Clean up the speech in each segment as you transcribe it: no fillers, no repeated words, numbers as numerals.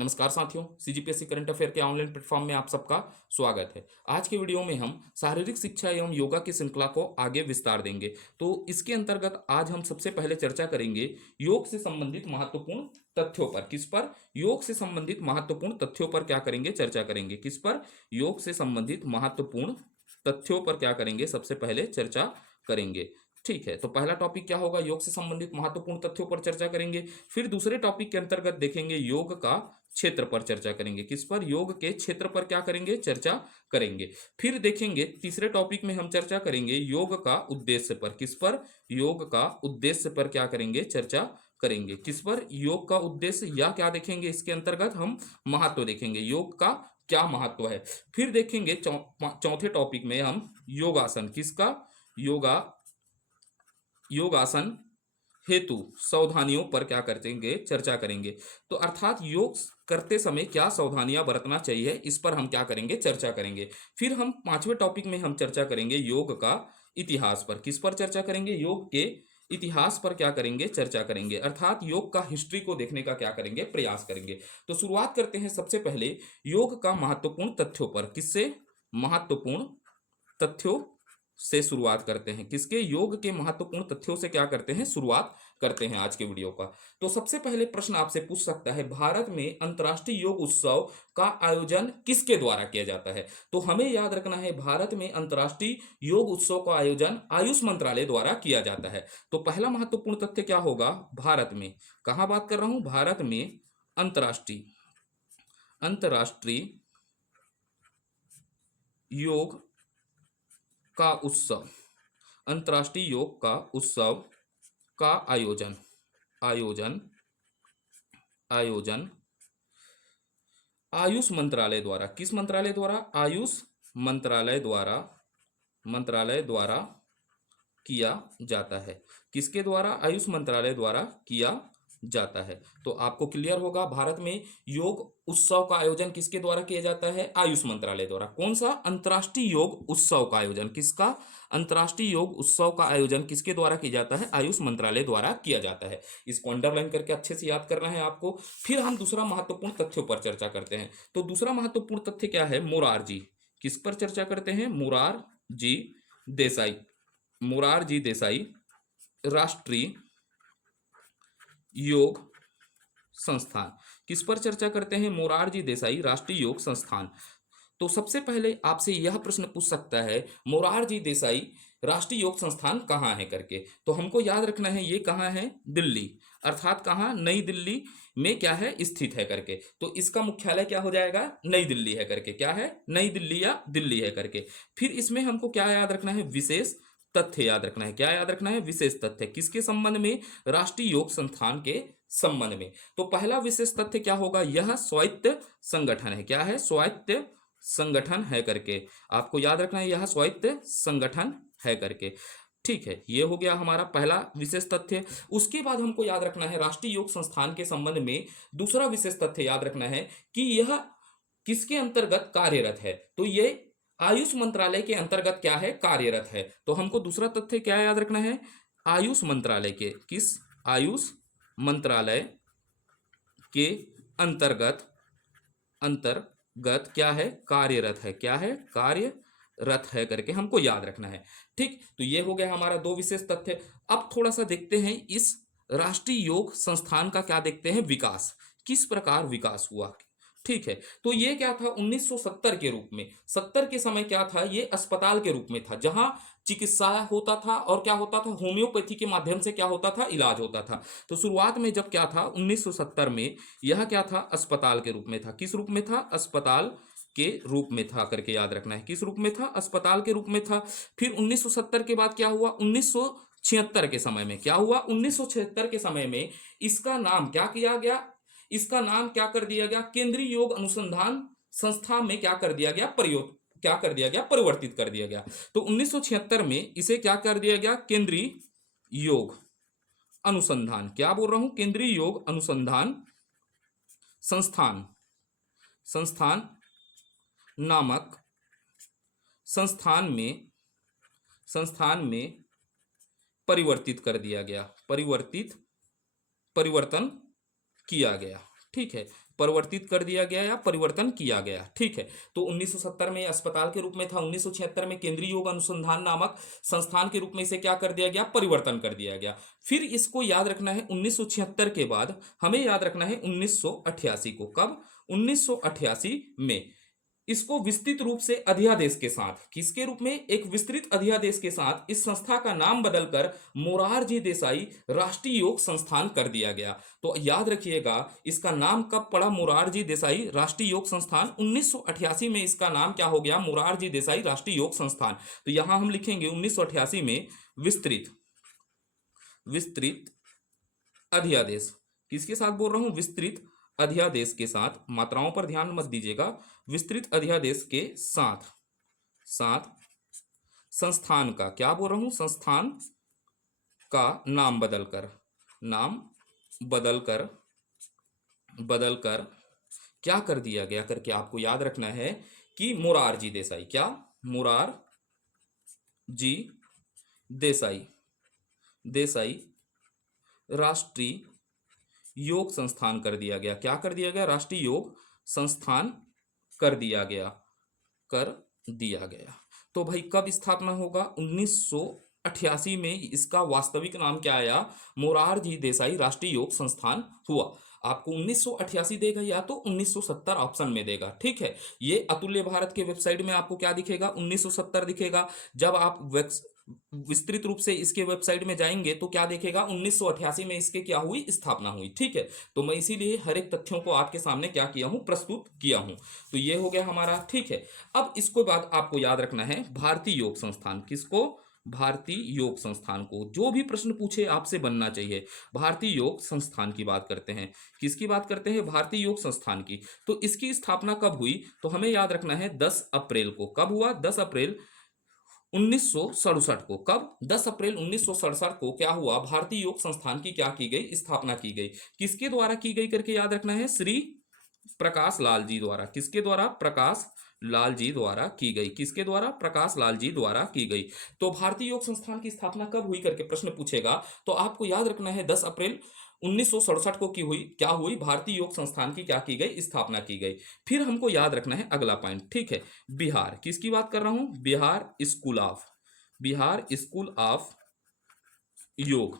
नमस्कार साथियों, CGPSC current affair के ऑनलाइन प्लेटफॉर्म में आप सबका स्वागत है। आज के वीडियो में हम शारीरिक शिक्षा एवं योगा की श्रृंखला को आगे विस्तार देंगे। तो इसके अंतर्गत आज हम सबसे पहले चर्चा करेंगे योग से संबंधित महत्वपूर्ण तथ्यों पर। किस पर? योग से संबंधित महत्वपूर्ण तथ्यों पर क्या करेंगे? चर्चा करेंगे। किस पर? योग से संबंधित महत्वपूर्ण तथ्यों पर क्या करेंगे? सबसे पहले चर्चा करेंगे। ठीक है, तो पहला टॉपिक क्या होगा? योग से संबंधित महत्वपूर्ण तथ्यों पर चर्चा करेंगे। फिर दूसरे टॉपिक के अंतर्गत देखेंगे योग का क्षेत्र पर चर्चा करेंगे। किस पर? योग के क्षेत्र पर क्या करेंगे? चर्चा करेंगे। फिर देखेंगे तीसरे टॉपिक में हम चर्चा करेंगे योग का उद्देश्य पर। किस पर? योग का उद्देश्य पर क्या करेंगे? चर्चा करेंगे। किस पर? योग का उद्देश्य या क्या देखेंगे? इसके अंतर्गत हम महत्व देखेंगे, योग का क्या महत्व है। फिर देखेंगे चौथे टॉपिक में हम योगासन। किसका? योगा योगासन हेतु सावधानियों पर क्या करेंगे? चर्चा करेंगे। तो अर्थात योग करते समय क्या सावधानियां बरतना चाहिए, इस पर हम क्या करेंगे? चर्चा करेंगे। फिर हम पांचवें टॉपिक में हम चर्चा करेंगे योग का इतिहास पर। किस पर चर्चा करेंगे? योग के इतिहास पर क्या करेंगे? चर्चा करेंगे। अर्थात योग का हिस्ट्री को देखने का क्या करेंगे? प्रयास करेंगे। तो शुरुआत करते हैं सबसे पहले योग का महत्वपूर्ण तथ्यों पर। किससे? महत्वपूर्ण तथ्यों से शुरुआत करते हैं। किसके? योग के महत्वपूर्ण तथ्यों से क्या करते हैं? शुरुआत करते हैं आज के वीडियो का। तो सबसे पहले प्रश्न आपसे पूछ सकता है, भारत में अंतर्राष्ट्रीय योग उत्सव का आयोजन किसके द्वारा किया जाता है? तो हमें याद रखना है, भारत में अंतर्राष्ट्रीय योग उत्सव का आयोजन आयुष मंत्रालय द्वारा किया जाता है। तो पहला महत्वपूर्ण तथ्य क्या होगा? भारत में, कहां बात कर रहा हूं? भारत में अंतर्राष्ट्रीय अंतर्राष्ट्रीय योग का उत्सव, अंतर्राष्ट्रीय योग का उत्सव का आयोजन आयोजन आयोजन आयुष मंत्रालय द्वारा। किस मंत्रालय द्वारा? आयुष मंत्रालय द्वारा किया जाता है। किसके द्वारा? आयुष मंत्रालय द्वारा किया जाता है। तो आपको क्लियर होगा, भारत में योग उत्सव का आयोजन किसके द्वारा किया जाता है? आयुष मंत्रालय द्वारा। कौन सा? अंतर्राष्ट्रीय योग उत्सव का आयोजन। किसका? अंतर्राष्ट्रीय योग उत्सव का आयोजन किसके द्वारा किया जाता है? आयुष मंत्रालय द्वारा किया जाता है। इसको अंडरलाइन करके अच्छे से याद करना है आपको। फिर हम दूसरा महत्वपूर्ण तथ्यों पर चर्चा करते हैं। तो दूसरा महत्वपूर्ण तथ्य क्या है? मोरारजी। किस पर चर्चा करते हैं? मोरारजी देसाई। मोरारजी देसाई राष्ट्रीय योग संस्थान। किस पर चर्चा करते हैं? मोरारजी देसाई राष्ट्रीय योग संस्थान। तो सबसे पहले आपसे यह प्रश्न पूछ सकता है, मोरारजी देसाई राष्ट्रीय योग संस्थान कहाँ है करके। तो हमको याद रखना है, ये कहाँ है? दिल्ली। अर्थात कहाँ? नई दिल्ली में क्या है? स्थित है करके। तो इसका मुख्यालय क्या हो जाएगा? नई दिल्ली है करके। क्या है? नई दिल्ली या दिल्ली है करके। फिर इसमें हमको क्या याद रखना है? विशेष तथ्य याद रखना है। क्या याद रखना है? विशेष तथ्य। किसके संबंध में? राष्ट्रीय योग संस्थान के संबंध में। तो पहला विशेष तथ्य क्या होगा? यह स्वायत्त संगठन है। क्या है? स्वायत्त संगठन है करके। आपको याद रखना है, यह स्वायत्त संगठन है करके। ठीक है, ये हो गया हमारा पहला विशेष तथ्य। उसके बाद हमको याद रखना है, राष्ट्रीय योग संस्थान के संबंध में दूसरा विशेष तथ्य याद रखना है कि यह किसके अंतर्गत कार्यरत है। तो ये आयुष मंत्रालय के अंतर्गत क्या है? कार्यरत है। तो हमको दूसरा तथ्य क्या याद रखना है? आयुष मंत्रालय के, किस? आयुष मंत्रालय के अंतर्गत अंतर्गत क्या है? कार्यरत है। क्या है? कार्यरत है करके हमको याद रखना है। ठीक, तो ये हो गया हमारा दो विशेष तथ्य। अब थोड़ा सा देखते हैं इस राष्ट्रीय योग संस्थान का, क्या देखते हैं? विकास, किस प्रकार विकास हुआ। ठीक है, तो ये क्या था? 1970 के रूप में, 70 के समय क्या था? ये अस्पताल के रूप में था, जहां चिकित्सा होता था और क्या होता था? होम्योपैथी के माध्यम से क्या होता था? इलाज होता था। तो शुरुआत में जब क्या था? 1970 में यह क्या था? अस्पताल के रूप में था। किस रूप में था? अस्पताल के रूप में था करके याद रखना है। किस रूप में था? अस्पताल के रूप में था। फिर 1970 के बाद क्या हुआ? 1976 के समय में क्या हुआ? 1976 के समय में इसका नाम क्या किया गया? इसका नाम क्या कर दिया गया? केंद्रीय योग अनुसंधान संस्था में क्या कर दिया गया? क्या कर दिया गया? परिवर्तित कर दिया गया। तो 1976 में इसे क्या कर दिया गया? केंद्रीय योग अनुसंधान, क्या बोल रहा हूं? केंद्रीय योग अनुसंधान संस्थान संस्थान नामक संस्थान में परिवर्तित कर दिया गया, परिवर्तन किया गया। ठीक है, परिवर्तित कर दिया गया या परिवर्तन किया गया। ठीक है, तो 1970 में अस्पताल के रूप में था, 1976 में केंद्रीय योग अनुसंधान नामक संस्थान के रूप में इसे क्या कर दिया गया, परिवर्तन कर दिया गया। फिर इसको याद रखना है 1976 के बाद हमें याद रखना है 1988 को। कब? 1988 में इसको विस्तृत रूप से अध्यादेश के साथ, किसके रूप में, एक विस्तृत अध्यादेश के साथ इस संस्था का नाम बदलकर मोरारजी देसाई राष्ट्रीय योग संस्थान कर दिया गया। तो याद रखिएगा इसका नाम कब पड़ा, मोरारजी देसाई राष्ट्रीय योग संस्थान। 1988 में इसका नाम क्या हो गया, मोरारजी देसाई राष्ट्रीय योग संस्थान। तो यहां हम लिखेंगे 1988 में विस्तृत अध्यादेश, किसके साथ बोल रहा हूं, विस्तृत अध्यादेश के साथ, मात्राओं पर ध्यान मत दीजिएगा, विस्तृत अध्यादेश के साथ संस्थान का, क्या बोल रहा हूं, संस्थान का नाम बदलकर क्या कर दिया गया करके आपको याद रखना है कि मोरारजी देसाई, क्या, मोरारजी देसाई राष्ट्रीय योग संस्थान कर दिया गया। क्या कर दिया गया, राष्ट्रीय योग संस्थान कर दिया गया। तो भाई कब स्थापना होगा, 1988 में इसका वास्तविक नाम क्या आया, मोरारजी देसाई राष्ट्रीय योग संस्थान हुआ। आपको 1988 देगा या तो 1970 ऑप्शन में देगा। ठीक है, ये अतुल्य भारत के वेबसाइट में आपको क्या दिखेगा, 1970 दिखेगा। जब आप विस्तृत रूप से इसके वेबसाइट में जाएंगे तो क्या देखेगा, 1988 में इसके क्या हुई, स्थापना हुई। ठीक है, तो मैं इसीलिए हर एक तथ्यों को आपके सामने क्या किया हूं, प्रस्तुत किया हूं। तो ये हो गया हमारा। ठीक है, अब इसके बाद आपको याद रखना है भारतीय योग संस्थान, किसको, भारतीय योग संस्थान को। जो भी प्रश्न पूछे आपसे बनना चाहिए। भारतीय योग संस्थान की बात करते हैं, किसकी बात करते हैं, भारतीय योग संस्थान की। तो इसकी स्थापना कब हुई, तो हमें याद रखना है 10 अप्रैल को। कब हुआ, 10 अप्रैल 1967 को। कब, 10 अप्रैल 1967 को क्या हुआ, भारतीय योग संस्थान की क्या की गई, स्थापना की गई। किसके द्वारा की गई करके याद रखना है, श्री प्रकाश लाल जी द्वारा। किसके द्वारा, प्रकाश लाल जी द्वारा की गई। किसके द्वारा, प्रकाश लाल जी द्वारा की गई। तो भारतीय योग संस्थान की स्थापना कब हुई करके प्रश्न पूछेगा तो आपको याद रखना है 10 अप्रैल 1967 को की हुई, क्या हुई, भारतीय योग संस्थान की क्या की गई, स्थापना की गई। फिर हमको याद रखना है अगला पॉइंट। ठीक है, बिहार, किसकी बात कर रहा हूं, बिहार स्कूल ऑफ योग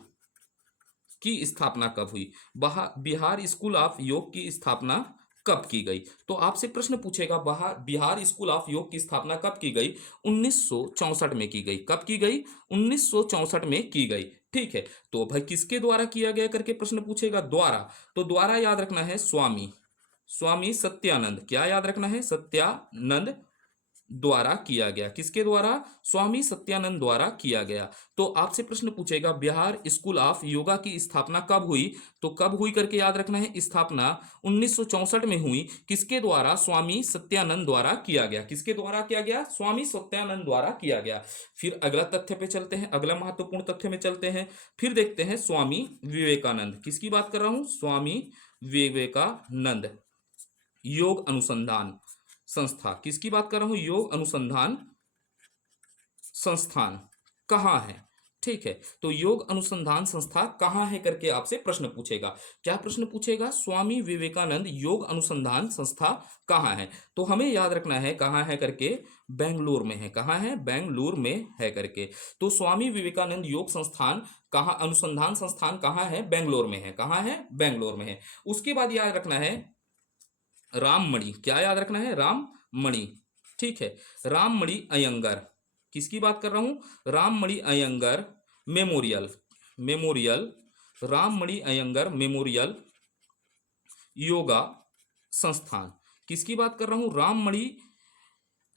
की स्थापना कब हुई, बिहार स्कूल ऑफ योग की स्थापना कब की गई। तो आपसे प्रश्न पूछेगा बिहार स्कूल ऑफ योग की स्थापना कब की गई, 1964 में की गई। कब की गई, 1964 में की गई। ठीक है, तो भाई किसके द्वारा किया गया करके प्रश्न पूछेगा, द्वारा। तो द्वारा याद रखना है स्वामी सत्यानंद, क्या याद रखना है, सत्यानंद द्वारा किया गया। किसके द्वारा, स्वामी सत्यानंद द्वारा किया गया। तो आपसे प्रश्न पूछेगा बिहार स्कूल ऑफ योगा की स्थापना कब हुई, तो कब हुई करके याद रखना है, स्थापना 1964 में हुई। किसके द्वारा, स्वामी सत्यानंद द्वारा किया गया। किसके द्वारा किया गया, स्वामी सत्यानंद द्वारा किया गया। फिर अगला तथ्य पे चलते हैं, अगला महत्वपूर्ण तथ्य में चलते हैं। फिर देखते हैं स्वामी विवेकानंद, किसकी बात कर रहा हूं, स्वामी विवेकानंद योग अनुसंधान संस्था, किसकी बात कर रहा हूं, योग अनुसंधान संस्थान कहां है। ठीक है, तो योग अनुसंधान संस्था कहां है करके आपसे प्रश्न पूछेगा। क्या प्रश्न पूछेगा, स्वामी विवेकानंद योग अनुसंधान संस्था कहां है। तो हमें याद रखना है कहां है करके, बेंगलुरु में है। कहां है, बेंगलुरु में है करके। तो स्वामी विवेकानंद योग संस्थान कहां, अनुसंधान संस्थान कहां है, बेंगलुरु में है। कहां है, बेंगलुरु में है। उसके बाद याद रखना है राममणि, क्या याद रखना है, राममणि। ठीक है, राममणि अयंगर, किसकी बात कर रहा हूं, राममणि अयंगर मेमोरियल राममणि अयंगर मेमोरियल योगा संस्थान, किसकी बात कर रहा हूं, राममणि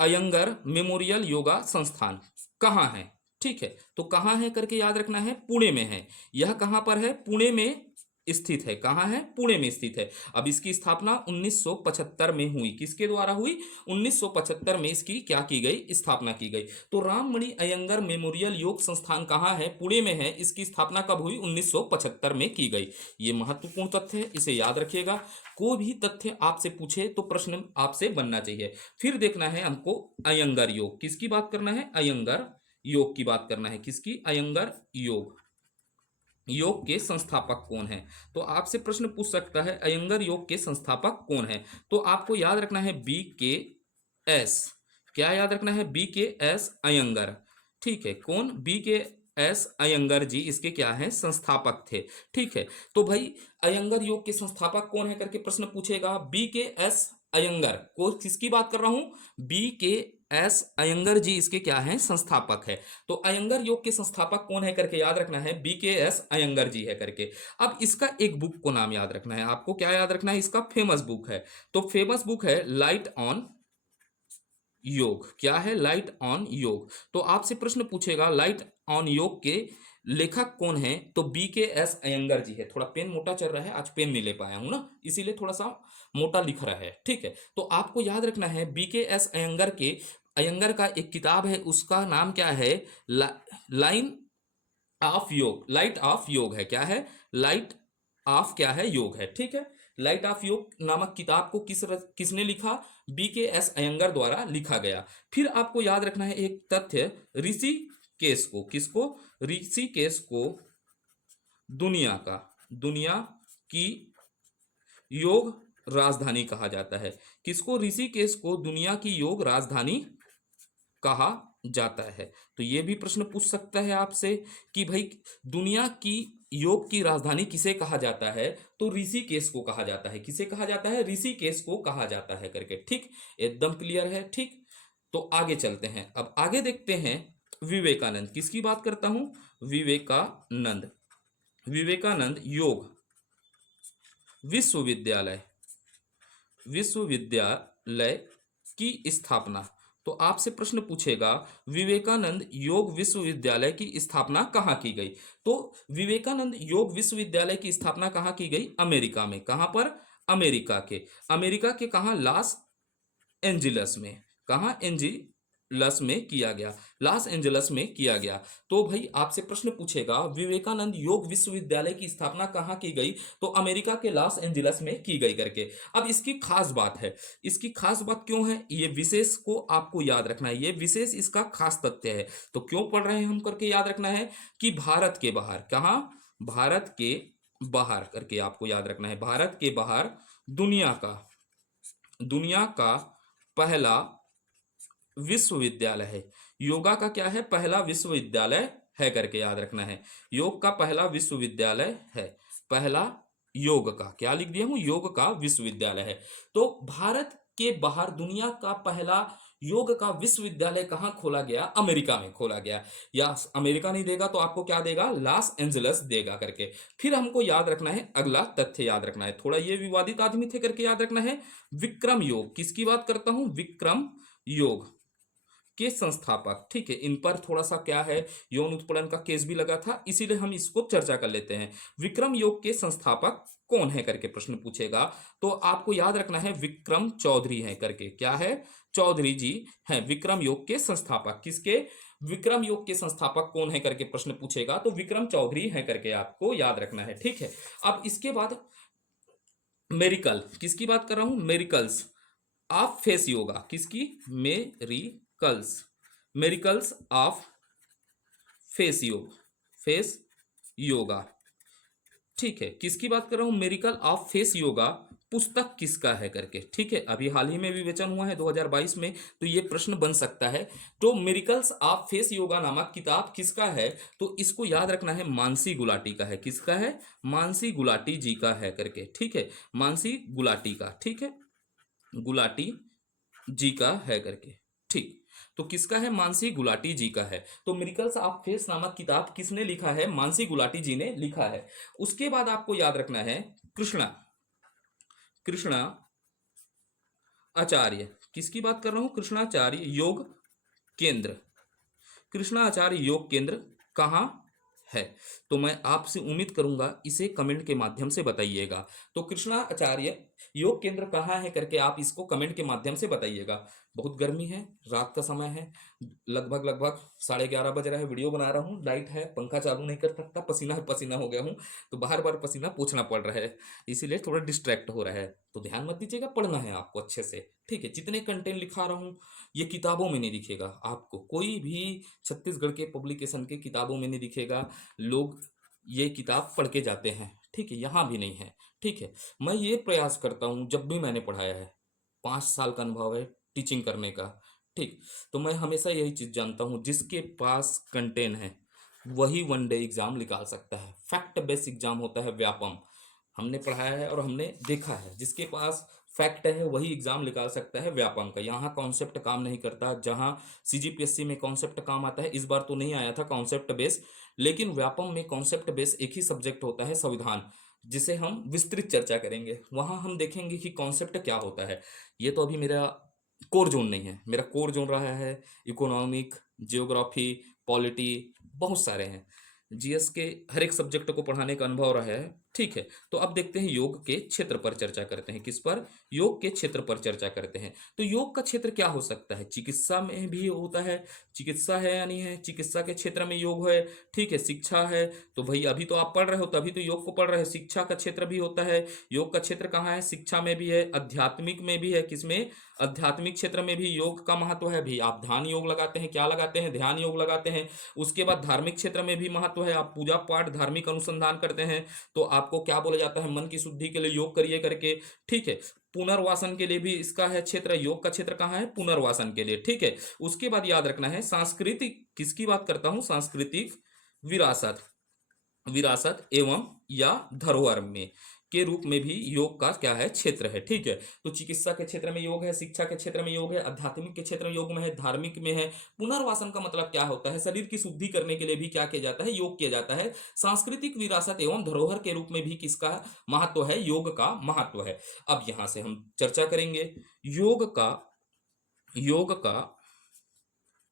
अयंगर मेमोरियल योगा संस्थान कहां है। ठीक है, तो कहां है करके याद रखना है, पुणे में है। यह कहां पर है, पुणे में स्थित है। कहां है, पुणे में स्थित है। अब इसकी स्थापना 1975 में हुई। किसके द्वारा हुई, 1975 में इसकी क्या की गई, स्थापना की गई। तो राममणि अयंगर मेमोरियल योग संस्थान कहां है, पुणे में है। इसकी स्थापना कब हुई, 1975 में की गई। ये महत्वपूर्ण तथ्य है, इसे याद रखिएगा। कोई भी तथ्य आपसे पूछे तो प्रश्न आपसे बनना चाहिए। फिर देखना है हमको अयंगर योग, किसकी बात करना है, अयंगर योग की बात करना है। किसकी, अयंगर योग। योग के संस्थापक कौन है? तो आपसे प्रश्न पूछ सकता है अयंगर योग के संस्थापक कौन है? तो आपको याद रखना है बी के एस। क्या याद रखना है? बी के एस अयंगर। ठीक है, कौन? बी के एस अयंगर जी इसके क्या है? संस्थापक थे। ठीक है, तो भाई अयंगर योग के संस्थापक कौन है करके प्रश्न पूछेगा। बी के एस अयंगर को किसकी बात कर रहा हूं? बी के एस अयंगर जी इसके क्या है? संस्थापक है। तो अयंगर योग के संस्थापक कौन है करके याद रखना है, बी के एस अयंगर जी है करके। अब इसका एक बुक को नाम याद रखना है आपको। क्या याद रखना है? इसका फेमस बुक है। तो फेमस बुक है लाइट ऑन योग। क्या है? लाइट ऑन योग। तो आपसे प्रश्न पूछेगा लाइट ऑन योग के लेखक कौन है? तो बी के एस अयंगर जी है। थोड़ा पेन मोटा चल रहा है, आज पेन नहीं ले पाया हूं ना, इसीलिए थोड़ा सा मोटा लिख रहा है। ठीक है, तो आपको याद रखना है बी के एस अयंगर के, अयंगर का एक किताब है उसका नाम क्या है? लाइन ऑफ योग, लाइट ऑफ योग है। क्या है? लाइट ऑफ क्या है? योग है। ठीक है, लाइट ऑफ योग नामक किताब को किसने लिखा? बी के एस अयंगर द्वारा लिखा गया। फिर आपको याद रखना है एक तथ्य, ऋषिकेश को, किसको? ऋषिकेश को दुनिया की योग राजधानी कहा जाता है। किसको? ऋषिकेश को दुनिया की योग राजधानी कहा जाता है। तो ये भी प्रश्न पूछ सकता है आपसे कि भाई दुनिया की योग की राजधानी किसे कहा जाता है? तो ऋषिकेश को कहा जाता है। किसे कहा जाता है? ऋषिकेश को कहा जाता है करके। ठीक, एकदम क्लियर है। ठीक, तो आगे चलते हैं। अब आगे देखते हैं विवेकानंद। किसकी बात करता हूं? विवेकानंद। विवेकानंद योग विश्वविद्यालय, विश्वविद्यालय की स्थापना। तो आपसे प्रश्न पूछेगा विवेकानंद योग विश्वविद्यालय की स्थापना कहाँ की गई? तो विवेकानंद योग विश्वविद्यालय की स्थापना कहाँ की गई? अमेरिका में। कहाँ पर? अमेरिका के कहाँ? लॉस एंजिलस में। कहाँ? एंजिलस में किया गया, लॉस एंजलस में किया गया। तो भाई आपसे प्रश्न पूछेगा विवेकानंद योग विश्वविद्यालय की स्थापना कहाँ की गई? तो अमेरिका के लॉस एंजलस में की गई करके। अब इसकी खास बात है, इसकी खास बात क्यों है? ये विशेष को आपको याद रखना है, ये विशेष इसका खास तथ्य है। तो क्यों पढ़ रहे हैं हम करके याद रखना है कि भारत के बाहर, कहाँ? भारत के बाहर करके आपको याद रखना है। भारत के बाहर दुनिया का पहला विश्वविद्यालय है। योगा का क्या है? पहला विश्वविद्यालय है करके याद रखना है। योग का पहला विश्वविद्यालय है। पहला योग का क्या लिख दिया हूं? योग का विश्वविद्यालय है। तो भारत के बाहर दुनिया का पहला योग का विश्वविद्यालय कहाँ खोला गया? अमेरिका में खोला गया। या अमेरिका नहीं देगा तो आपको क्या देगा? लॉस एंजलस देगा करके। फिर हमको याद रखना है, अगला तथ्य याद रखना है, थोड़ा ये विवादित आदमी थे करके याद रखना है। विक्रम योग। किसकी बात करता हूं? विक्रम योग के संस्थापक। ठीक है, इन पर थोड़ा सा क्या है, यौन उत्पीड़न का केस भी लगा था, इसीलिए हम इसको चर्चा कर लेते हैं। विक्रम योग के संस्थापक कौन है करके प्रश्न पूछेगा। तो आपको याद रखना है विक्रम चौधरी है करके। क्या है? चौधरी जी हैं विक्रम योग के संस्थापक। किसके? विक्रम योग के संस्थापक कौन है करके प्रश्न पूछेगा तो विक्रम चौधरी है करके आपको याद रखना है। ठीक है, अब इसके बाद मेरिकल। किसकी बात कर रहा हूं? Miracles of face yoga. किसकी? Miracles, miracles of face yoga. ठीक है, किसकी बात कर रहा हूं? मेरिकल ऑफ फेस योगा पुस्तक किसका है करके। ठीक है, अभी हाल ही में विवेचन हुआ है 2022 में, तो ये प्रश्न बन सकता है। तो मेरिकल्स ऑफ फेस योगा नामक किताब किसका है? तो इसको याद रखना है मानसी गुलाटी का है। किसका है? मानसी गुलाटी जी का है करके। ठीक है, मानसी गुलाटी का। ठीक है, गुलाटी जी का है करके। ठीक, तो किसका है? मानसी गुलाटी जी का है। तो मिरेकल्स ऑफ फेस नामक किताब किसने लिखा है? मानसी गुलाटी जी ने लिखा है। उसके बाद आपको याद रखना है कृष्णा, कृष्णा आचार्य। किसकी बात कर रहा हूं? कृष्णाचार्य योग केंद्र। कृष्णाचार्य योग केंद्र कहाँ है? तो मैं आपसे उम्मीद करूंगा इसे कमेंट के माध्यम से बताइएगा। तो कृष्णाचार्य योग केंद्र कहाँ है करके आप इसको कमेंट के माध्यम से बताइएगा। बहुत गर्मी है, रात का समय है, लगभग लगभग 11:30 बज रहा है, वीडियो बना रहा हूँ, लाइट है, पंखा चालू नहीं कर सकता, पसीना पसीना हो गया हूँ, तो बार बार पसीना पोंछना पड़ रहा है, इसीलिए थोड़ा डिस्ट्रैक्ट हो रहा है। तो ध्यान मत दीजिएगा, पढ़ना है आपको अच्छे से। ठीक है, जितने कंटेंट लिखा रहा हूँ ये किताबों में नहीं दिखेगा आपको, कोई भी छत्तीसगढ़ के पब्लिकेशन के किताबों में नहीं दिखेगा। लोग ये किताब पढ़ के जाते हैं, ठीक है, यहाँ भी नहीं है, ठीक है। मैं ये प्रयास करता हूँ जब भी मैंने पढ़ाया है, 5 साल का अनुभव है टीचिंग करने का, ठीक। तो मैं हमेशा यही चीज़ जानता हूँ, जिसके पास कंटेंट है वही वन डे एग्जाम निकाल सकता है। फैक्ट बेस्ड एग्जाम होता है व्यापम, हमने पढ़ाया है और हमने देखा है, जिसके पास फैक्ट है वही एग्जाम निकाल सकता है व्यापम का। यहाँ कॉन्सेप्ट काम नहीं करता, जहाँ सीजीपीएससी में कॉन्सेप्ट काम आता है, इस बार तो नहीं आया था कॉन्सेप्ट बेस, लेकिन व्यापम में कॉन्सेप्ट बेस एक ही सब्जेक्ट होता है, संविधान, जिसे हम विस्तृत चर्चा करेंगे। वहाँ हम देखेंगे कि कॉन्सेप्ट क्या होता है। ये तो अभी मेरा कोर जोन नहीं है, मेरा कोर जोन रहा है इकोनॉमिक, जियोग्राफी, पॉलिटी, बहुत सारे हैं। जीएस के हर एक सब्जेक्ट को पढ़ाने का अनुभव रहा है, ठीक है। तो अब देखते हैं योग के क्षेत्र पर चर्चा करते हैं। किस पर? योग के क्षेत्र पर चर्चा करते हैं। तो योग का क्षेत्र क्या हो सकता है? चिकित्सा में भी होता है, चिकित्सा है या नहीं है, चिकित्सा के क्षेत्र में योग है, ठीक है। शिक्षा है, तो भाई अभी तो आप पढ़ रहे हो तभी तो योग को पढ़ रहे हो, शिक्षा का क्षेत्र भी होता है। योग का क्षेत्र कहाँ है? शिक्षा में भी है, आध्यात्मिक में भी है। किसमें? आध्यात्मिक क्षेत्र में भी योग का महत्व है। भी आप ध्यान योग लगाते हैं, क्या लगाते हैं? ध्यान योग लगाते हैं। उसके बाद धार्मिक क्षेत्र में भी महत्व है, आप पूजा पाठ धार्मिक अनुसंधान करते हैं, तो आपको क्या बोला जाता है? मन की शुद्धि के लिए योग करिए करके, ठीक है। पुनर्वासन के लिए भी इसका है क्षेत्र, योग का क्षेत्र कहाँ है? पुनर्वासन के लिए, ठीक है। उसके बाद याद रखना है सांस्कृतिक, किसकी बात करता हूं? सांस्कृतिक विरासत, विरासत एवं या धरोहर में के रूप में भी योग का क्या है? क्षेत्र है, ठीक है। तो चिकित्सा के क्षेत्र में योग है, शिक्षा के क्षेत्र में योग है, आध्यात्मिक के क्षेत्र में योग में है, धार्मिक में है। पुनर्वासन का मतलब क्या होता है? शरीर की शुद्धि करने के लिए भी क्या किया जाता है? योग किया जाता है। सांस्कृतिक विरासत एवं धरोहर के रूप में भी किसका महत्व है? योग का महत्व है। अब यहां से हम चर्चा करेंगे योग का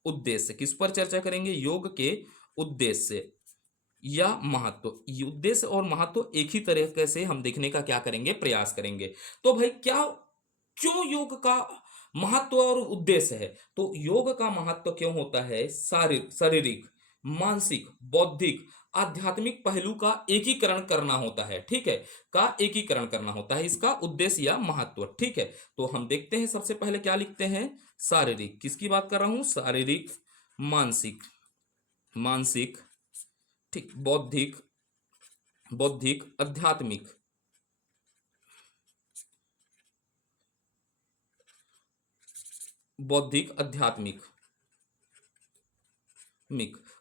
उद्देश्य। किस पर चर्चा करेंगे? योग के उद्देश्य या महत्व। ये उद्देश्य और महत्व एक ही तरीके से हम देखने का क्या करेंगे? प्रयास करेंगे। तो भाई क्या, क्यों योग का महत्व और उद्देश्य है? तो योग का महत्व क्यों होता है? शारीरिक, मानसिक, बौद्धिक, आध्यात्मिक पहलू का एकीकरण करना होता है, ठीक है। का एकीकरण करना होता है इसका उद्देश्य या महत्व, ठीक है। तो हम देखते हैं सबसे पहले क्या लिखते हैं? शारीरिक, किसकी बात कर रहा हूं? शारीरिक, मानसिक, मानसिक, ठीक, बौद्धिक, बौद्धिक, आध्यात्मिक, बौद्धिक, आध्यात्मिक,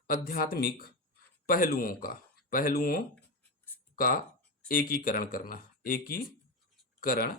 आध्यात्मिक पहलुओं का एकीकरण करना, एकीकरण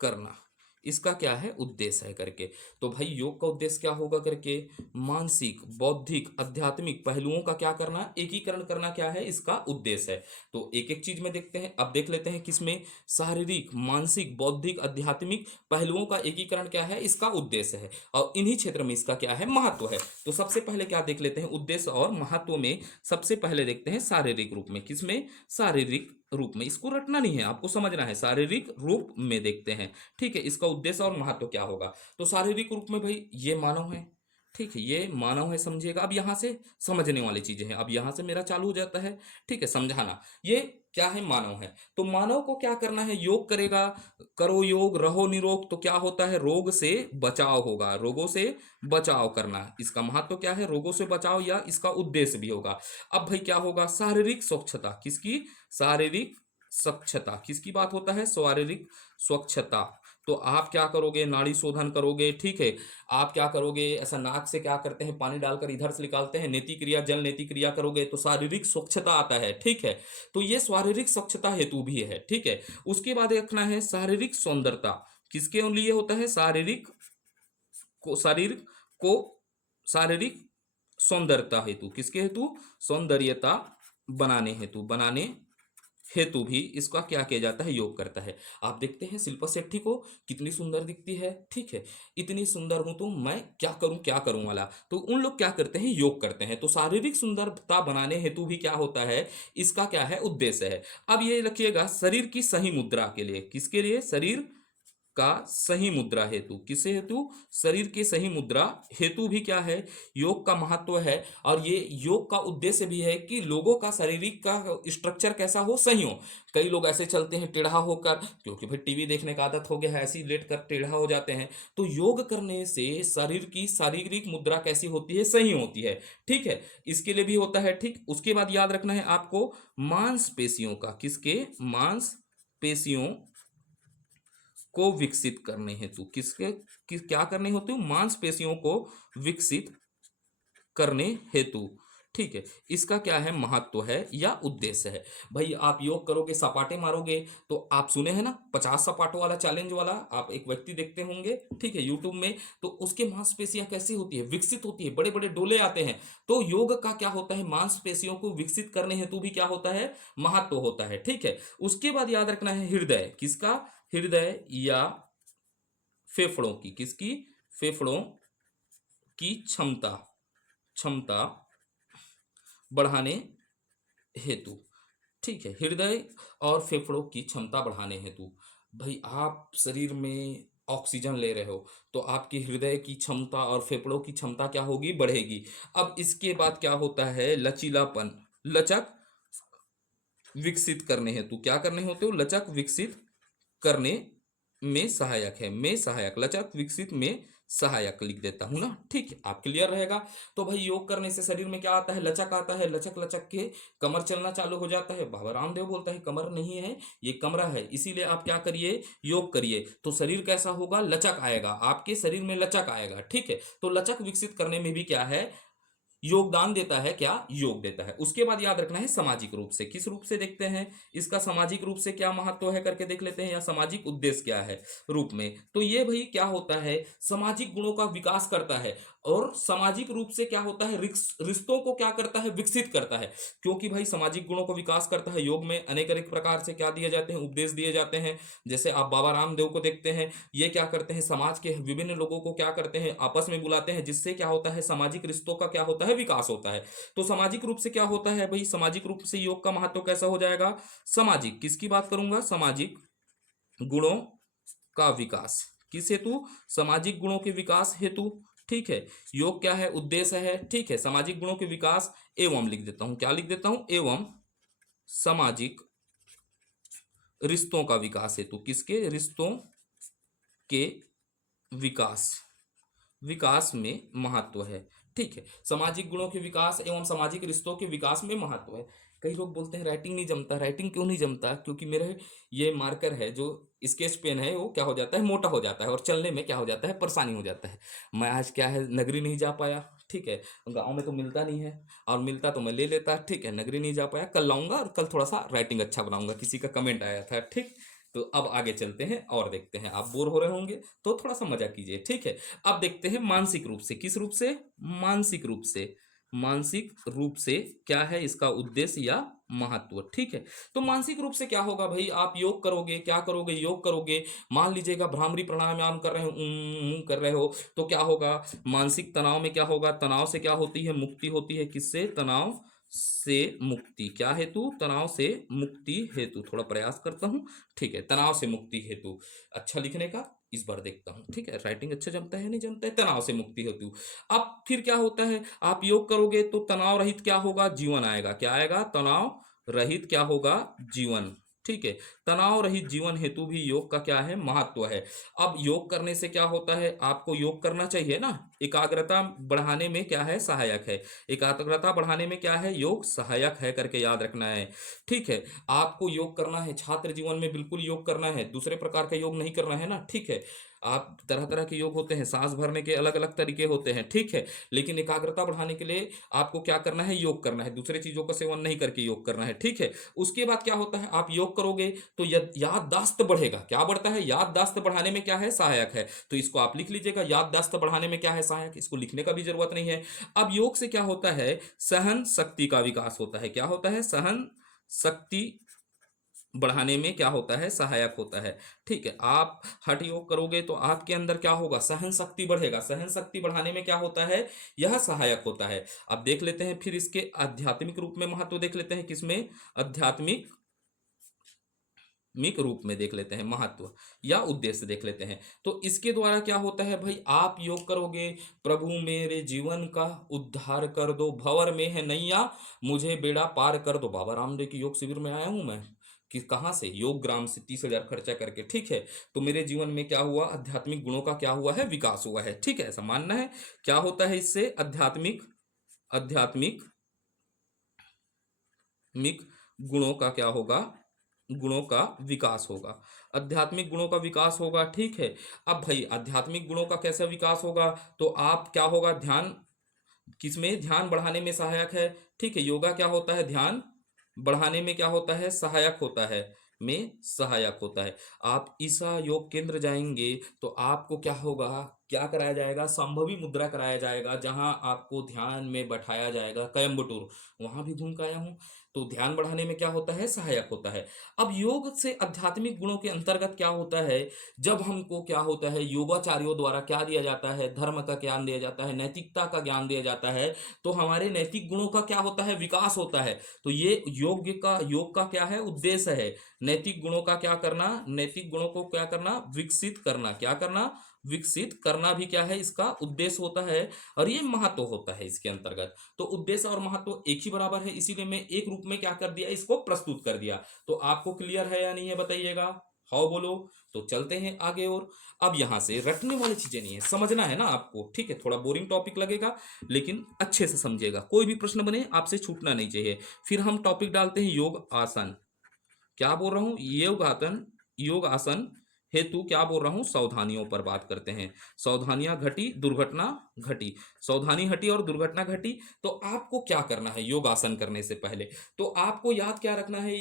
करना, इसका क्या है? उद्देश्य है करके। तो भाई योग का उद्देश्य क्या होगा करके? मानसिक, बौद्धिक, आध्यात्मिक पहलुओं का क्या करना? एकीकरण करना, क्या है इसका उद्देश्य है। तो एक एक चीज में देखते हैं। अब देख लेते हैं किसमें? शारीरिक, मानसिक, बौद्धिक, आध्यात्मिक पहलुओं का एकीकरण क्या है? इसका उद्देश्य है। और इन्हीं क्षेत्र में इसका क्या है? महत्व है। तो सबसे पहले क्या देख लेते हैं? उद्देश्य और महत्व में सबसे पहले देखते हैं शारीरिक रूप में। किसमें? शारीरिक रूप में। इसको रटना नहीं है, आपको समझना है। शारीरिक रूप में देखते हैं, ठीक है। इसका उद्देश्य और महत्व क्या होगा? तो शारीरिक रूप में भाई ये मानव है, ठीक है, ये मानव है, समझिएगा। अब यहां से समझने वाली चीजें हैं। अब यहां से मेरा चालू हो जाता है, ठीक है, समझाना। ये क्या है? मानव है। तो मानव को क्या करना है? योग करेगा, करो योग रहो निरोग, तो क्या होता है? रोग से बचाव होगा, रोगों से बचाव करना, इसका महत्व क्या है? रोगों से बचाव, या इसका उद्देश्य भी होगा। अब भाई क्या होगा? शारीरिक स्वच्छता, किसकी? शारीरिक स्वच्छता, किसकी बात होता है? शारीरिक स्वच्छता। तो आप क्या करोगे? नाड़ी शोधन करोगे, ठीक है। आप क्या करोगे? ऐसा नाक से क्या करते हैं? पानी डालकर इधर से निकालते हैं, नेति क्रिया, जल नेति क्रिया करोगे, तो शारीरिक स्वच्छता आता है, ठीक है। तो ये शारीरिक स्वच्छता हेतु भी है, ठीक है। उसके बाद रखना है शारीरिक सौंदर्यता, किसके लिए होता है? शारीरिक को, शरीर को शारीरिक सौंदर्यता हेतु, किसके हेतु? सौंदर्यता बनाने हेतु भी इसका क्या किया जाता है? योग करता है। आप देखते हैं शिल्पा शेट्टी को, कितनी सुंदर दिखती है, ठीक है। इतनी सुंदर हूं तो मैं क्या करूं वाला, तो उन लोग क्या करते हैं? योग करते हैं। तो शारीरिक सुंदरता बनाने हेतु भी क्या होता है? इसका क्या है? उद्देश्य है। अब ये रखिएगा, शरीर की सही मुद्रा के लिए, किसके लिए? शरीर का सही मुद्रा हेतु, किसे हेतु, शरीर के सही मुद्रा हेतु भी क्या है, योग का महत्व है। और ये योग का उद्देश्य भी है कि लोगों का शारीरिक का स्ट्रक्चर कैसा हो, सही हो। कई लोग ऐसे चलते हैं टेढ़ा होकर, क्योंकि फिर टीवी देखने का आदत हो गया है, ऐसे ही लेट कर टेढ़ा हो जाते हैं। तो योग करने से शरीर की शारीरिक मुद्रा कैसी होती है, सही होती है। ठीक है, इसके लिए भी होता है। ठीक, उसके बाद याद रखना है आपको मांसपेशियों का, किसके, मांसपेशियों को विकसित करने हेतु, क्या करने हेतु, मांसपेशियों को विकसित करने हेतु। ठीक है, इसका क्या है, महत्व है या उद्देश्य है। भाई आप योग करोगे, सपाटे मारोगे, तो आप सुने हैं ना 50 सपाटों वाला चैलेंज वाला, आप एक व्यक्ति देखते होंगे, ठीक है, यूट्यूब में। तो उसके मांसपेशियां कैसी होती है, विकसित होती है, बड़े बड़े डोले आते हैं। तो योग का क्या होता है, मांसपेशियों को विकसित करने हेतु भी क्या होता है, महत्व होता है। ठीक है, उसके बाद याद रखना है हृदय, किसका, हृदय या फेफड़ों की, किसकी, फेफड़ों की क्षमता, क्षमता बढ़ाने हेतु। ठीक है, हृदय और फेफड़ों की क्षमता बढ़ाने हेतु। भाई आप शरीर में ऑक्सीजन ले रहे हो, तो आपकी हृदय की क्षमता और फेफड़ों की क्षमता क्या होगी, बढ़ेगी। अब इसके बाद क्या होता है, लचीलापन, लचक विकसित करने हेतु, क्या करने होते हो, लचक विकसित करने में सहायक है, में सहायक, लचक विकसित में सहायक लिख देता हूं ना। ठीक है, आप क्लियर रहेगा। तो भाई योग करने से शरीर में क्या आता है, लचक आता है, लचक लचक के कमर चलना चालू हो जाता है। बाबा रामदेव बोलता है कमर नहीं है, ये कमरा है। इसीलिए आप क्या करिए, योग करिए, तो शरीर कैसा होगा, लचक आएगा, आपके शरीर में लचक आएगा। ठीक है, तो लचक विकसित करने में भी क्या है, योगदान देता है, क्या, योग देता है। उसके बाद याद रखना है सामाजिक रूप से, किस रूप से देखते हैं इसका, सामाजिक रूप से क्या महत्व है करके देख लेते हैं, या सामाजिक उद्देश्य क्या है रूप में। तो ये भाई क्या होता है, सामाजिक गुणों का विकास करता है। और सामाजिक रूप से क्या होता है, रिश्तों को क्या करता है, विकसित करता है। क्योंकि भाई सामाजिक गुणों को विकास करता है, योग में अनेक अनेक प्रकार से क्या दिए जाते हैं, उपदेश दिए जाते हैं। जैसे आप बाबा रामदेव को देखते हैं, ये क्या करते हैं, समाज के विभिन्न लोगों को क्या करते हैं, आपस में बुलाते हैं, जिससे क्या होता है, सामाजिक रिश्तों का क्या होता है, विकास होता है। तो सामाजिक रूप से क्या होता है भाई, सामाजिक रूप से योग का महत्व कैसा हो जाएगा, सामाजिक, किसकी बात करूंगा, सामाजिक गुणों का विकास, किस हेतु, सामाजिक गुणों के विकास हेतु। ठीक है, योग क्या है, उद्देश्य है। ठीक है, सामाजिक गुणों के विकास एवं लिख देता हूं, क्या लिख देता हूं, एवं सामाजिक रिश्तों का विकास हेतु, किसके, रिश्तों के विकास, विकास में महत्व है। ठीक है, सामाजिक गुणों के विकास एवं सामाजिक रिश्तों के विकास में महत्व है। कई लोग बोलते हैं राइटिंग नहीं जमता, राइटिंग क्यों नहीं जमता, क्योंकि मेरे ये मार्कर है, जो स्केच पेन है, वो क्या हो जाता है, मोटा हो जाता है, और चलने में क्या हो जाता है, परेशानी हो जाता है। मैं आज क्या है, नगरी नहीं जा पाया। ठीक है, गांव में तो मिलता नहीं है, और मिलता तो मैं ले लेता। ठीक है, नगरी नहीं जा पाया, कल लाऊंगा, और कल थोड़ा सा राइटिंग अच्छा बनाऊंगा, किसी का कमेंट आया था। ठीक, तो अब आगे चलते हैं और देखते हैं, आप बोर हो रहे होंगे तो थोड़ा सा मजा कीजिए। ठीक है, अब देखते हैं मानसिक रूप से, किस रूप से, मानसिक रूप से, मानसिक रूप से क्या है इसका उद्देश्य या महत्व। ठीक है, तो मानसिक रूप से क्या होगा भाई, आप योग करोगे, क्या करोगे, योग करोगे, मान लीजिएगा भ्रामरी प्राणायाम कर रहे हो, कर रहे हो, तो क्या होगा, मानसिक तनाव में क्या होगा, तनाव से क्या होती है, मुक्ति होती है, किससे, तनाव से मुक्ति, क्या हेतु, तनाव से मुक्ति हेतु, थोड़ा प्रयास करता हूं। ठीक है, तनाव से मुक्ति हेतु, अच्छा लिखने का इस बार देखता हूँ। ठीक है, राइटिंग अच्छा जमता है नहीं जमता है, तनाव से मुक्ति हेतु। अब फिर क्या होता है, आप योग करोगे तो तनाव रहित क्या होगा, जीवन आएगा, क्या आएगा, तनाव रहित क्या होगा, जीवन। ठीक है, तनाव रहित जीवन हेतु भी योग का क्या है, महत्व है। अब योग करने से क्या होता है, आपको योग करना चाहिए ना, एकाग्रता बढ़ाने में क्या है, सहायक है। एकाग्रता बढ़ाने में क्या है, योग सहायक है करके याद रखना है। ठीक है, आपको योग करना है, छात्र जीवन में बिल्कुल योग करना है, दूसरे प्रकार का योग नहीं करना है ना। ठीक है, आप तरह तरह के योग होते हैं, सांस भरने के अलग अलग तरीके होते हैं। ठीक है, लेकिन एकाग्रता बढ़ाने के लिए आपको क्या करना है, योग करना है, दूसरे चीजों का सेवन नहीं करके योग करना है। ठीक है, उसके बाद क्या होता है, आप योग करोगे तो याददाश्त बढ़ेगा, क्या बढ़ता है, याददाश्त बढ़ाने में क्या है, सहायक है। तो इसको आप लिख लीजिएगा, याददाश्त बढ़ाने में क्या है, सहायक, इसको लिखने का भी जरूरत नहीं है। अब योग से क्या होता है, सहन शक्ति का विकास होता है, क्या होता है, सहन शक्ति बढ़ाने में क्या होता है, सहायक होता है। ठीक है, आप हठ योग करोगे तो आपके अंदर क्या होगा, सहन शक्ति बढ़ेगा, सहन शक्ति बढ़ाने में क्या होता है, यह सहायक होता है। अब देख लेते हैं फिर इसके आध्यात्मिक रूप में महत्व देख लेते हैं, किसमें, आध्यात्मिक मिक रूप में देख लेते हैं, महत्व या उद्देश्य देख लेते हैं। तो इसके द्वारा क्या होता है भाई, आप योग करोगे, प्रभु मेरे जीवन का उद्धार कर दो, भंवर में है नैया, मुझे बेड़ा पार कर दो। बाबा रामदेव की योग शिविर में आया हूं मैं, कि कहाँ से, योग ग्राम से 30,000 खर्चा करके, ठीक है। तो मेरे जीवन में क्या हुआ, आध्यात्मिक गुणों का क्या हुआ है, विकास हुआ है, ठीक है, ऐसा मानना है। क्या होता है इससे, आध्यात्मिक आध्यात्मिक मिक गुणों का क्या होगा, गुणों का विकास होगा, आध्यात्मिक गुणों का विकास होगा, ठीक है। अब भाई आध्यात्मिक गुणों का कैसे विकास होगा, तो आप क्या होगा, ध्यान किसमें, ध्यान बढ़ाने में सहायक है, ठीक है। योगा क्या होता है, ध्यान बढ़ाने में क्या होता है, सहायक होता है, में सहायक होता है। आप ईसा योग केंद्र जाएंगे तो आपको क्या होगा, क्या कराया जाएगा, संभवी मुद्रा कराया जाएगा, जहां आपको ध्यान में बैठाया जाएगा, कोयम्बटूर, वहां भी घूम के आया हूं। तो ध्यान बढ़ाने में क्या होता है, सहायक होता है। अब योग से आध्यात्मिक गुणों के अंतर्गत क्या होता है, जब हमको क्या होता है, योगाचार्यों द्वारा क्या दिया जाता है, धर्म का ज्ञान दिया जाता है, नैतिकता का ज्ञान दिया जाता है, तो हमारे नैतिक गुणों का क्या होता है, विकास होता है। तो ये योग का क्या है, उद्देश्य है, नैतिक गुणों का क्या करना, नैतिक गुणों को क्या करना, विकसित करना, क्या करना, विकसित करना भी क्या है, इसका उद्देश्य होता है। और ये महत्व होता है इसके अंतर्गत। तो उद्देश्य और महत्व एक ही बराबर है, इसीलिए मैं एक रूप में क्या कर दिया, इसको प्रस्तुत कर दिया। तो आपको क्लियर है या नहीं है, बताइएगा, हाउ बोलो। तो चलते हैं आगे। और अब यहां से रटने वाली चीजें नहीं है, समझना है ना आपको, ठीक है। थोड़ा बोरिंग टॉपिक लगेगा लेकिन अच्छे से समझिएगा, कोई भी प्रश्न बने आपसे छूटना नहीं चाहिए। फिर हम टॉपिक डालते हैं योग आसन। क्या बोल रहा हूं, योग आसन हेतु क्या बोल रहा हूं, सावधानियों पर बात करते हैं। सावधानियां घटी, दुर्घटना घटी, सावधानी हटी और दुर्घटना घटी। तो आपको क्या करना है योगासन करने से पहले, तो आपको याद क्या रखना है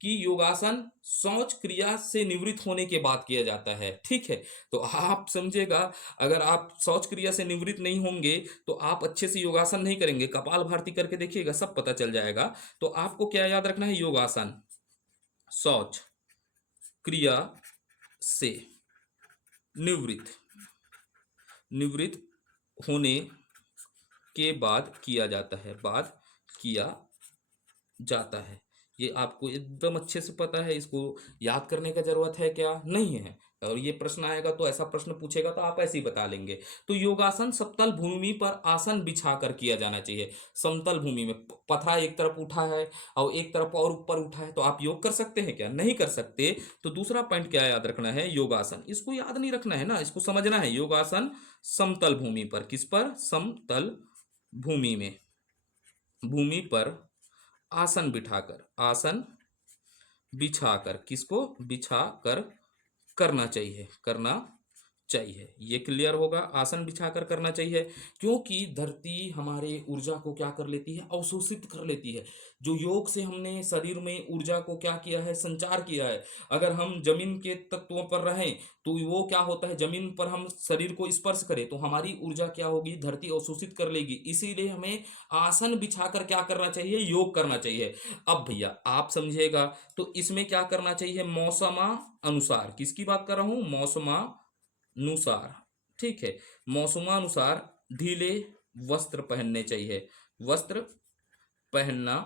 कि योगासन शौच क्रिया से निवृत्त होने के बाद किया जाता है, ठीक है। तो आप समझेगा, अगर आप शौच क्रिया से निवृत्त नहीं होंगे तो आप अच्छे से योगासन नहीं करेंगे। कपाल भारती करके देखिएगा, सब पता चल जाएगा। तो आपको क्या याद रखना है, योगासन शौच क्रिया से निवृत्त निवृत्त होने के बाद किया जाता है, बाद किया जाता है। ये आपको एकदम अच्छे से पता है, इसको याद करने का जरूरत है क्या, नहीं है। और ये प्रश्न आएगा तो ऐसा प्रश्न पूछेगा तो आप ऐसे ही बता लेंगे। तो योगासन समतल भूमि पर आसन बिछाकर किया जाना चाहिए। समतल भूमि में पथरा एक तरफ उठा है और एक तरफ और ऊपर उठा है, तो आप योग कर सकते हैं क्या, नहीं कर सकते। तो दूसरा पॉइंट क्या याद रखना है, योगासन, इसको याद नहीं रखना है ना, इसको समझना है। योगासन समतल भूमि पर, किस पर, समतल भूमि में, भूमि पर आसन बिठाकर, आसन बिछाकर, किसको, बिछाकर करना चाहिए, करना चाहिए। ये क्लियर होगा, आसन बिछाकर करना चाहिए। क्योंकि धरती हमारे ऊर्जा को क्या कर लेती है, अवशोषित कर लेती है। जो योग से हमने शरीर में ऊर्जा को क्या किया है, संचार किया है। अगर हम जमीन के तत्वों पर रहें तो वो क्या होता है, जमीन पर हम शरीर को स्पर्श करें तो हमारी ऊर्जा क्या होगी, धरती अवशोषित कर लेगी। इसीलिए हमें आसन बिछाकर क्या करना चाहिए, योग करना चाहिए। अब भैया आप समझिएगा, तो इसमें क्या करना चाहिए, मौसमा अनुसार, किसकी बात कर रहा हूं, मौसमानुसार, ठीक है। मौसमानुसार ढीले वस्त्र पहनने चाहिए, वस्त्र पहनना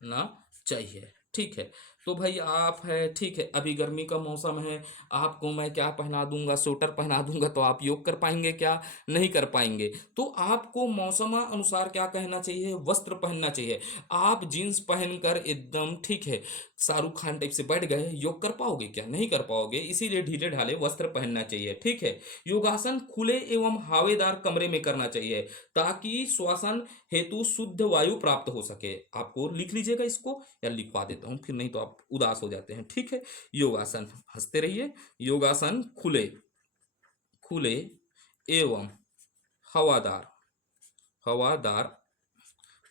ना चाहिए, ठीक है। तो भाई आप है, ठीक है, अभी गर्मी का मौसम है, आपको मैं क्या पहना दूंगा, स्वेटर पहना दूंगा, तो आप योग कर पाएंगे क्या, नहीं कर पाएंगे। तो आपको मौसम अनुसार क्या कहना चाहिए, वस्त्र पहनना चाहिए। आप जीन्स पहनकर एकदम, ठीक है, शाहरुख खान टाइप से बैठ गए, योग कर पाओगे क्या, नहीं कर पाओगे। इसीलिए ढीले ढाले वस्त्र पहनना चाहिए, ठीक है। योगासन खुले एवं हवादार कमरे में करना चाहिए, ताकि श्वसन हेतु शुद्ध वायु प्राप्त हो सके। आपको लिख लीजिएगा इसको, या लिखवा देता हूं, फिर नहीं तो आप उदास हो जाते हैं, ठीक है। योगासन, हंसते रहिए, योगासन खुले खुले एवं हवादार हवादार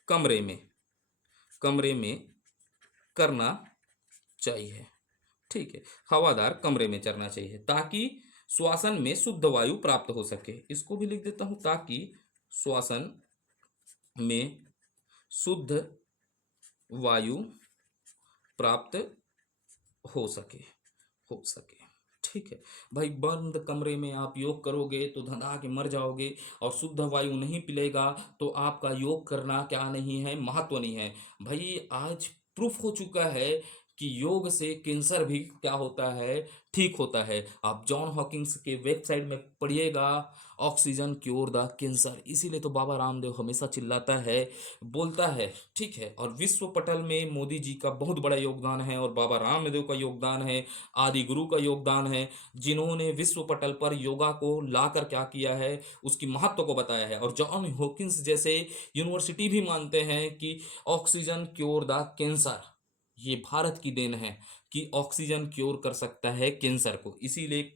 कमरे में करना चाहिए, ठीक है। हवादार कमरे में चलना चाहिए ताकि श्वसन में शुद्ध वायु प्राप्त हो सके। इसको भी लिख देता हूं, ताकि श्वसन में शुद्ध वायु प्राप्त हो सके, ठीक है। भाई बंद कमरे में आप योग करोगे तो धंधा के मर जाओगे, और शुद्ध वायु नहीं पिलेगा तो आपका योग करना क्या नहीं है, महत्व नहीं है। भाई आज प्रूफ हो चुका है कि योग से कैंसर भी क्या होता है, ठीक होता है। आप जॉन हॉकिंस के वेबसाइट में पढ़िएगा, ऑक्सीजन क्योर द कैंसर। इसीलिए तो बाबा रामदेव हमेशा चिल्लाता है, बोलता है, ठीक है। और विश्व पटल में मोदी जी का बहुत बड़ा योगदान है, और बाबा रामदेव का योगदान है, आदि गुरु का योगदान है, जिन्होंने विश्व पटल पर योगा को लाकर क्या किया है, उसकी महत्व को बताया है। और जॉन हॉकिंस जैसे यूनिवर्सिटी भी मानते हैं कि ऑक्सीजन क्योर द कैंसर, ये भारत की देन है कि ऑक्सीजन क्योर कर सकता है कैंसर को। इसीलिए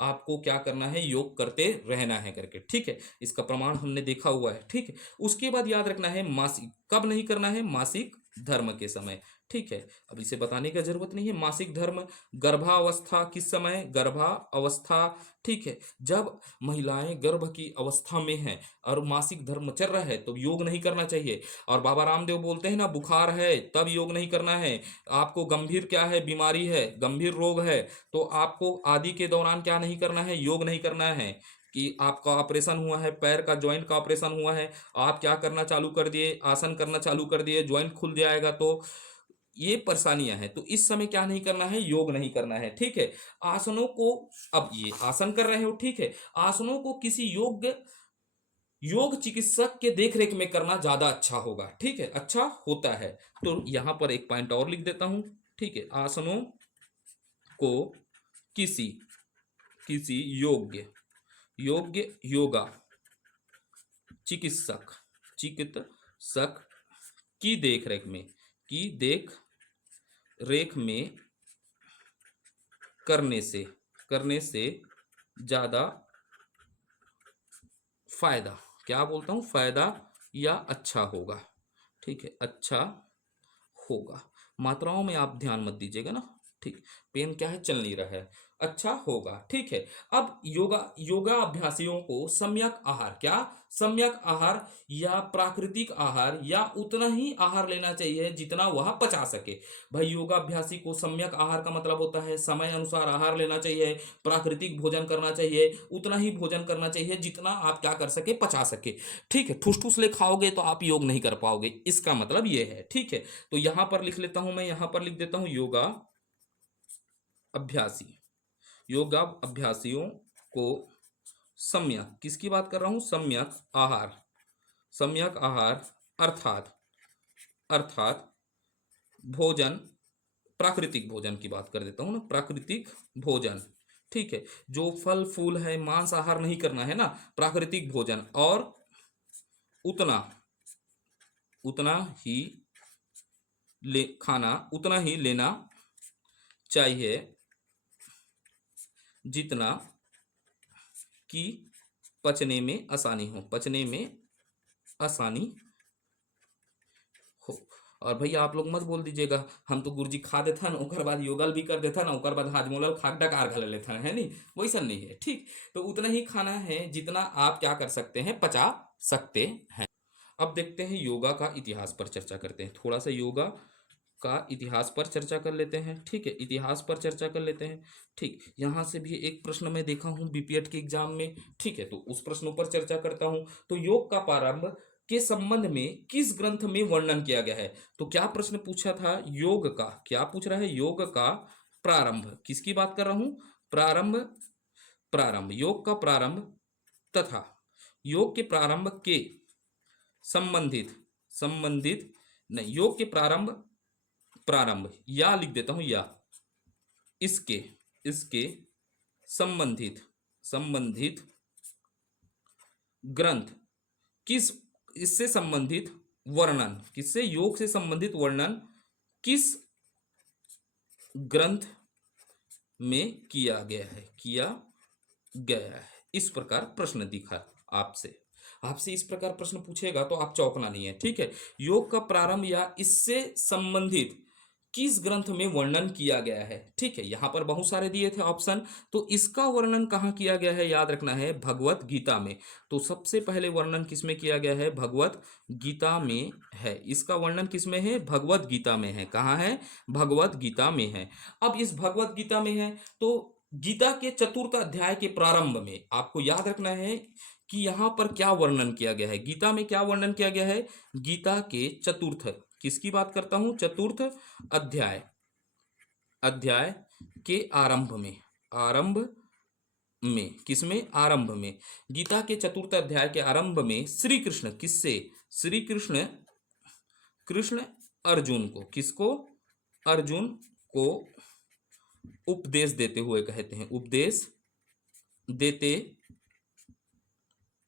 आपको क्या करना है, योग करते रहना है करके, ठीक है। इसका प्रमाण हमने देखा हुआ है, ठीक है। उसके बाद याद रखना है मासिक कब नहीं करना है, मासिक धर्म के समय, ठीक है। अब इसे बताने की जरूरत नहीं है। मासिक धर्म गर्भावस्था, किस समय, गर्भावस्था, ठीक है। जब महिलाएं गर्भ की अवस्था में हैं और मासिक धर्म चल रहा है तो योग नहीं करना चाहिए। और बाबा रामदेव बोलते हैं ना, बुखार है तब योग नहीं करना है। आपको गंभीर क्या है, बीमारी है, गंभीर रोग है, तो आपको आदि के दौरान क्या नहीं करना है, योग नहीं करना है। कि आपका ऑपरेशन हुआ है, पैर का जॉइंट का ऑपरेशन हुआ है, आप क्या करना चालू कर दिए, आसन करना चालू कर दिए, जॉइंट खुल जाएगा, तो ये परेशानियां हैं। तो इस समय क्या नहीं करना है, योग नहीं करना है, ठीक है। आसनों को, अब ये आसन कर रहे हो, ठीक है, आसनों को किसी योग चिकित्सक के देखरेख में करना ज्यादा अच्छा होगा, ठीक है, अच्छा होता है। तो यहां पर एक पॉइंट और लिख देता हूं, ठीक है। आसनों को किसी किसी योग्य योग्य योगा चिकित्सक चिकित्सक की देख रेख में करने से ज्यादा फायदा, क्या बोलता हूं, फायदा या अच्छा होगा, ठीक है, अच्छा होगा। मात्राओं में आप ध्यान मत दीजिएगा ना, ठीक। पेन क्या है, चल नहीं रहा है, अच्छा होगा, ठीक है। अब योगा अभ्यासियों को सम्यक आहार, क्या, सम्यक आहार या प्राकृतिक आहार या उतना ही आहार लेना चाहिए जितना वह पचा सके। भाई योगाभ्यासी को सम्यक आहार का मतलब होता है समय अनुसार आहार लेना चाहिए, प्राकृतिक भोजन करना चाहिए, उतना ही भोजन करना चाहिए जितना आप क्या कर सके, पचा सके, ठीक है। ठूस ठूस ले खाओगे तो आप योग नहीं कर पाओगे, इसका मतलब ये है, ठीक है। तो यहां पर लिख लेता हूं, मैं यहां पर लिख देता हूं, अभ्यासी योगा अभ्यासियों को सम्यक, किसकी बात कर रहा हूं, सम्यक आहार अर्थात अर्थात भोजन, प्राकृतिक भोजन की बात कर देता हूं ना, प्राकृतिक भोजन, ठीक है। जो फल फूल है, मांसाहार नहीं करना है ना, प्राकृतिक भोजन, और उतना उतना ही खाना उतना ही लेना चाहिए जितना कि पचने में आसानी हो। और भैया आप लोग मत बोल दीजिएगा, हम तो गुरुजी खा देता ना, ओकर बाद योगल भी कर देता ना, ओकर बाद हाजमोलल खा डकार घले लेता है नहीं, वैसा नहीं है, ठीक। तो उतना ही खाना है जितना आप क्या कर सकते हैं, पचा सकते हैं। अब देखते हैं योगा का इतिहास पर चर्चा करते हैं, थोड़ा सा योगा का इतिहास पर चर्चा कर लेते हैं, ठीक है, इतिहास पर चर्चा कर लेते हैं, ठीक। यहाँ से भी एक प्रश्न मैं देखा हूँ बीपीएड के एग्जाम में, ठीक है, तो उस प्रश्नों पर चर्चा करता हूँ। तो योग का प्रारंभ के संबंध में किस ग्रंथ में वर्णन किया गया है। तो क्या प्रश्न पूछा था, योग का, क्या पूछ रहा है, योग का प्रारंभ, किसकी बात कर रहा हूं, प्रारंभ, योग का प्रारंभ तथा योग के प्रारंभ के संबंधित संबंधित नहीं, योग के प्रारंभ या लिख देता हूं, या इसके इसके संबंधित ग्रंथ, किस इससे संबंधित वर्णन, किससे, योग से संबंधित वर्णन किस ग्रंथ में किया गया है। इस प्रकार प्रश्न दिखा आपसे आपसे इस प्रकार प्रश्न पूछेगा तो आप चौंकना नहीं है, ठीक है। योग का प्रारंभ या इससे संबंधित किस ग्रंथ में वर्णन किया गया है, ठीक है। यहां पर बहुत सारे दिए थे ऑप्शन, तो इसका वर्णन कहाँ किया गया है, याद रखना है, भगवत गीता में। तो सबसे पहले वर्णन किसमें किया गया है, भगवत गीता में है। इसका वर्णन किसमें है, भगवत गीता में है। कहाँ है, भगवत गीता में है। अब इस भगवत गीता में है तो गीता के चतुर्थ अध्याय के प्रारंभ में आपको याद रखना है कि यहां पर क्या वर्णन किया गया है, गीता में क्या वर्णन किया गया है, गीता के चतुर्थ, किसकी बात करता हूं, चतुर्थ अध्याय, अध्याय के आरंभ में किसमें आरंभ में गीता के चतुर्थ अध्याय के आरंभ में श्री कृष्ण किससे श्री कृष्ण कृष्ण अर्जुन को किसको अर्जुन को उपदेश देते हुए कहते हैं उपदेश देते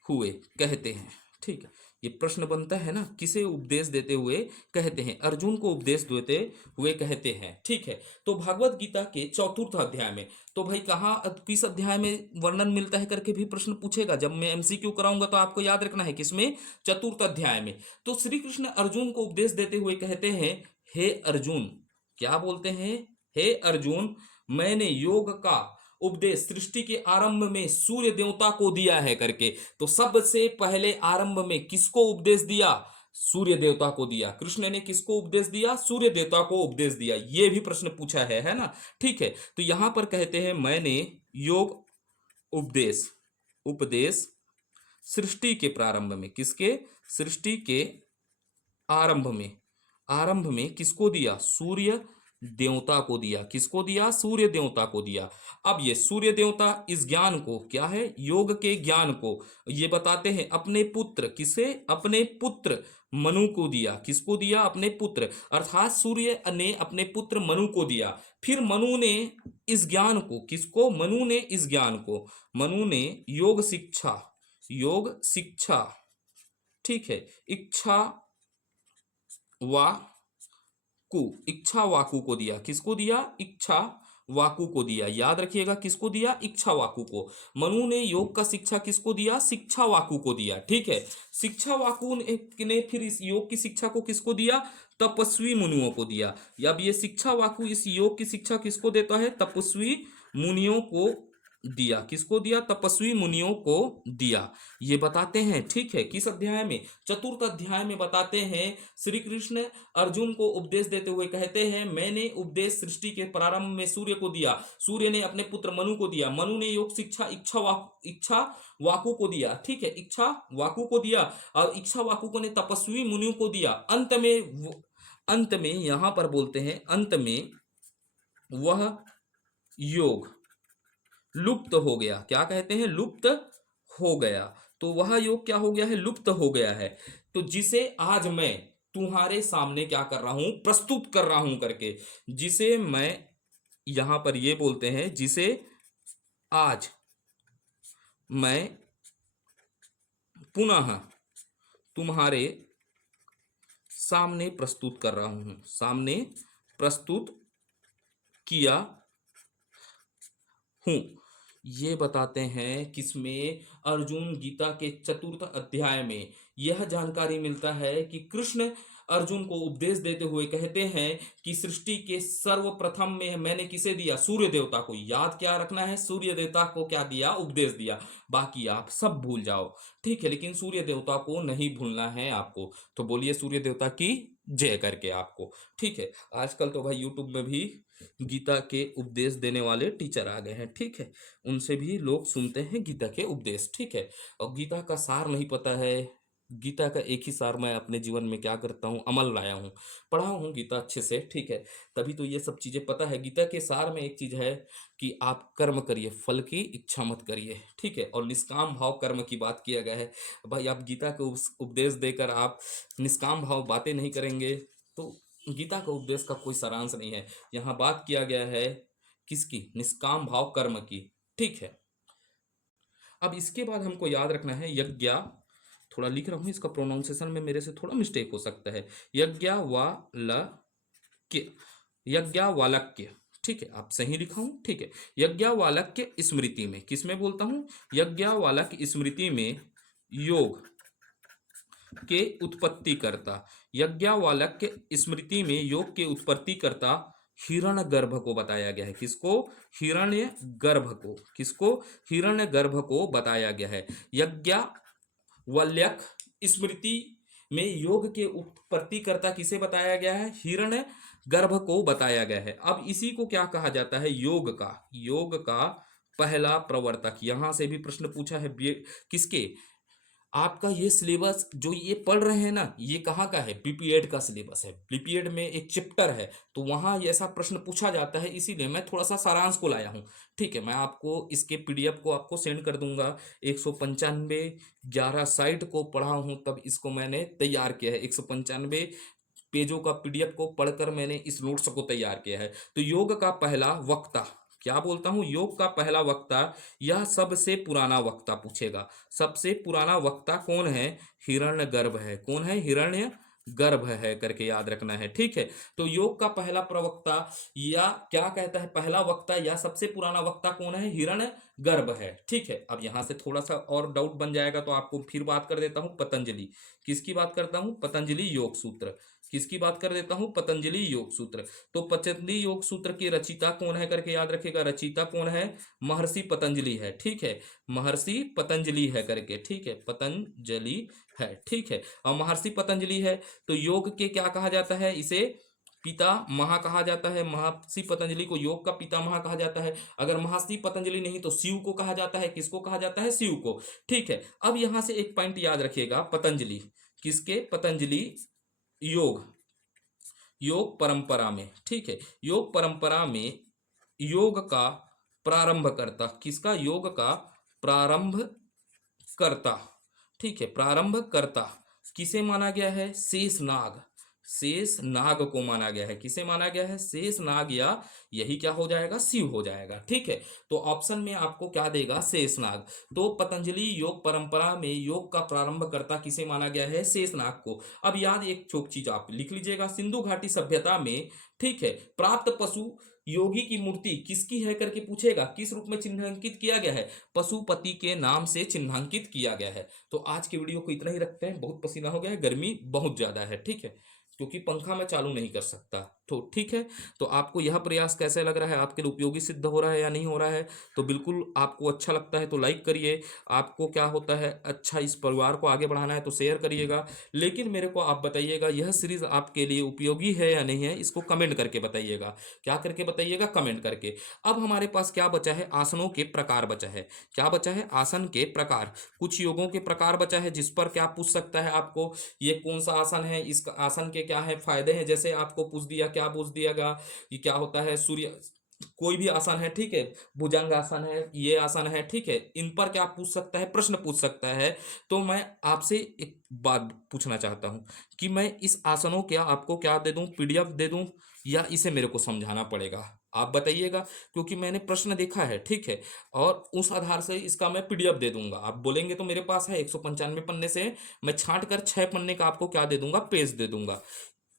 हुए कहते हैं। ठीक है, ये प्रश्न बनता है ना, किसे उपदेश देते हुए कहते हैं, अर्जुन को उपदेश देते हुए कहते हैं। ठीक है, तो भागवत गीता के चतुर्थ अध्याय में, तो भाई कहाँ किस अध्याय में वर्णन मिलता है करके भी प्रश्न पूछेगा। जब मैं एमसीक्यू कराऊंगा तो आपको याद रखना है किसमें, चतुर्थ अध्याय में। तो श्री कृष्ण अर्जुन को उपदेश देते हुए कहते हैं, हे अर्जुन, क्या बोलते हैं, हे अर्जुन, मैंने योग का उपदेश सृष्टि के आरंभ में सूर्य देवता को दिया है करके। तो सबसे पहले आरंभ में किसको उपदेश दिया, सूर्य देवता को दिया। कृष्ण ने किसको उपदेश दिया, सूर्य देवता को उपदेश दिया। ये भी प्रश्न पूछा है ना। ठीक है, तो यहां पर कहते हैं मैंने योग उपदेश उपदेश सृष्टि के प्रारंभ में, किसके, सृष्टि के आरंभ में किसको दिया, सूर्य देवता को दिया। किसको दिया, सूर्य देवता को दिया। अब ये सूर्य देवता इस ज्ञान को, क्या है, योग के ज्ञान को ये बताते हैं अपने पुत्र, किसे, अपने पुत्र मनु को दिया। किसको दिया, अपने पुत्र, अर्थात सूर्य ने अपने पुत्र मनु को दिया। फिर मनु ने इस ज्ञान को, किसको, मनु ने इस ज्ञान को, मनु ने योग शिक्षा, ठीक है, इच्छा वाकु को दिया। किसको दिया, इच्छा वाकु को दिया। याद रखिएगा किसको दिया, इच्छा वाकु को। मनु ने योग का शिक्षा किसको दिया, शिक्षा वाकु को दिया। ठीक है, शिक्षा वाकु ने फिर इस योग की शिक्षा को किसको दिया, तपस्वी मुनियों को दिया। अब ये शिक्षा वाकु इस योग की शिक्षा किसको देता है, तपस्वी मुनियों को दिया। किसको दिया, तपस्वी मुनियों को दिया। ये बताते हैं। ठीक है, किस अध्याय में, चतुर्थ अध्याय में बताते हैं। श्री कृष्ण अर्जुन को उपदेश देते हुए कहते हैं, मैंने उपदेश सृष्टि के प्रारंभ में सूर्य को दिया। सूर्य ने अपने पुत्र मनु को दिया। मनु ने योग शिक्षा इच्छा वाकु को दिया। ठीक है, इच्छा वाकु को दिया और इच्छा वाकु को ने तपस्वी मुनियों को दिया। अंत में यहां पर बोलते हैं, अंत में वह योग लुप्त हो गया। क्या कहते हैं, लुप्त हो गया। तो वह योग क्या हो गया है, लुप्त हो गया है। तो जिसे आज मैं तुम्हारे सामने क्या कर रहा हूं, प्रस्तुत कर रहा हूं करके, जिसे मैं, यहां पर ये बोलते हैं, जिसे आज मैं पुनः तुम्हारे सामने प्रस्तुत कर रहा हूं, सामने प्रस्तुत किया हूं। ये बताते हैं किसमें, अर्जुन गीता के चतुर्थ अध्याय में यह जानकारी मिलता है कि कृष्ण अर्जुन को उपदेश देते हुए कहते हैं कि सृष्टि के सर्वप्रथम में मैंने किसे दिया, सूर्य देवता को। याद क्या रखना है, सूर्य देवता को क्या दिया, उपदेश दिया। बाकी आप सब भूल जाओ। ठीक है, लेकिन सूर्य देवता को नहीं भूलना है आपको। तो बोलिए सूर्य देवता की जय करके आपको। ठीक है, आजकल तो भाई यूट्यूब में भी गीता के उपदेश देने वाले टीचर आ गए हैं। ठीक है, उनसे भी लोग सुनते हैं गीता के उपदेश। ठीक है, और गीता का सार नहीं पता है, गीता का एक ही सार मैं अपने जीवन में क्या करता हूँ, अमल लाया हूँ, पढ़ा हूँ गीता अच्छे से। ठीक है, तभी तो ये सब चीज़ें पता है। गीता के सार में एक चीज़ है कि आप कर्म करिए, फल की इच्छा मत करिए। ठीक है, और निष्काम भाव कर्म की बात किया गया है। भाई आप गीता के उपदेश देकर आप निष्काम भाव बातें नहीं करेंगे तो गीता का उपदेश का कोई सारांश नहीं है। यहाँ बात किया गया है किसकी, निष्काम भाव कर्म की। ठीक है, अब इसके बाद हमको याद रखना है यज्ञ, थोड़ा लिख रहा हूँ, इसका प्रोनाउंसिएशन में मेरे से थोड़ा मिस्टेक हो सकता है। यज्ञावालक्य, ठीक है, आप सही लिखा हूँ। ठीक है, यज्ञावालक्य स्मृति में, किसमें बोलता हूँ, यज्ञावालक्य स्मृति में योग के उत्पत्ति करता, यज्ञावालक्य स्मृति में योग के उत्पत्ति करता हिरण्य गर्भ को बताया गया है। किसको, हिरण्य गर्भ को, किसको, हिरण्य गर्भ को बताया गया है। यज्ञावल्क्य स्मृति में योग के उत्पत्ति करता किसे बताया गया है, हिरण्य गर्भ को बताया गया है। अब इसी को क्या कहा जाता है, योग का पहला प्रवर्तक। यहां से भी प्रश्न पूछा है किसके, आपका ये सिलेबस जो ये पढ़ रहे हैं ना, ये कहाँ का है, बीपीएड का सिलेबस है। बीपीएड में एक चैप्टर है, तो वहाँ ये ऐसा प्रश्न पूछा जाता है, इसीलिए मैं थोड़ा सा सारांश को लाया हूँ। ठीक है, मैं आपको इसके पीडीएफ को आपको सेंड कर दूंगा। 195 11 साइट को पढ़ा हूँ, तब इसको मैंने तैयार किया है। 195 पेजों का पीडीएफ को पढ़कर मैंने इस नोट्स को तैयार किया है। तो योग का पहला वक्ता, क्या बोलता हूं, योग का पहला वक्ता, यह सबसे पुराना वक्ता पूछेगा। सबसे पुराना वक्ता कौन है, हिरण्यगर्भ है। कौन है, हिरण्य गर्भ है करके याद रखना है। ठीक है, तो योग का पहला प्रवक्ता या क्या कहता है, पहला वक्ता या सबसे पुराना वक्ता कौन है, हिरण्य गर्भ है। ठीक है, अब यहां से थोड़ा सा और डाउट बन जाएगा, तो आपको फिर बात कर देता हूं पतंजलि। किसकी बात करता हूं, पतंजलि योग सूत्र। किसकी बात कर देता हूं, पतंजलि योग सूत्र। तो पतंजलि योग सूत्र की रचयिता कौन है करके याद रखेगा, रचयिता कौन है, महर्षि पतंजलि है। ठीक है, महर्षि पतंजलि है करके, ठीक है, पतंजलि है। ठीक है, और महर्षि पतंजलि है, तो योग के क्या कहा जाता है, इसे पिता महा कहा जाता है। महर्षि पतंजलि को योग का पितामह कहा जाता है। अगर महर्षि पतंजलि नहीं तो शिव को कहा जाता है। किसको कहा जाता है, शिव को। ठीक है, अब यहां से एक पॉइंट याद रखिएगा, पतंजलि किसके, पतंजलि योग, योग परंपरा में। ठीक है, योग परंपरा में योग का प्रारंभ करता, किसका, योग का प्रारंभ करता। ठीक है, प्रारंभ करता किसे माना गया है, शेष नाग। शेष नाग को माना गया है। किसे माना गया है, शेष नाग, या यही क्या हो जाएगा, शिव हो जाएगा। ठीक है, तो ऑप्शन में आपको क्या देगा, शेष नाग। तो पतंजलि योग परंपरा में योग का प्रारंभ करता किसे माना गया है, शेष नाग को। अब याद एक छोटी चीज आप लिख लीजिएगा, सिंधु घाटी सभ्यता में, ठीक है, प्राप्त पशु योगी की मूर्ति किसकी है करके पूछेगा, किस रूप में चिन्हांकित किया गया है, पशुपति के नाम से चिन्हांकित किया गया है। तो आज की वीडियो को इतना ही रखते हैं, बहुत पसीना हो गया है, गर्मी बहुत ज्यादा है। ठीक है, क्योंकि पंखा मैं चालू नहीं कर सकता। तो ठीक है, तो आपको यह प्रयास कैसे लग रहा है, आपके लिए उपयोगी सिद्ध हो रहा है या नहीं हो रहा है। तो बिल्कुल आपको अच्छा लगता है तो लाइक करिए। आपको क्या होता है, अच्छा इस परिवार को आगे बढ़ाना है तो शेयर करिएगा। लेकिन मेरे को आप बताइएगा, यह सीरीज आपके लिए उपयोगी है या नहीं है, इसको कमेंट करके बताइएगा। क्या करके बताइएगा, कमेंट करके। अब हमारे पास क्या बचा है, आसनों के प्रकार बचा है। क्या बचा है, आसन के प्रकार। कुछ योगों के प्रकार बचा है, जिस पर क्या पूछ सकता है आपको, ये कौन सा आसन है, इस आसन के क्या है फायदे हैं। जैसे आपको पूछ दिया, क्या पूछ दियागा, ये क्या होता है, सूर्य, कोई भी आसन है, ठीक है, भुजंग आसन है, ये आसन है, ठीक है, इन पर क्या पूछ सकता है, प्रश्न पूछ सकता है। तो मैं आपसे एक बात पूछना चाहता हूं कि मैं इस आसनों क्या आपको क्या दे दूं, पीडीएफ दे दूं, या इसे मेरे को समझाना पड़ेगा, आप बताइएगा। क्योंकि मैंने प्रश्न देखा है, ठीक है, और उस आधार से इसका मैं पीडीएफ दे दूंगा। आप बोलेंगे तो मेरे पास है 195 पन्ने से मैं छांट कर 6 पन्ने का आपको क्या दे दूंगा, पेज दे दूंगा।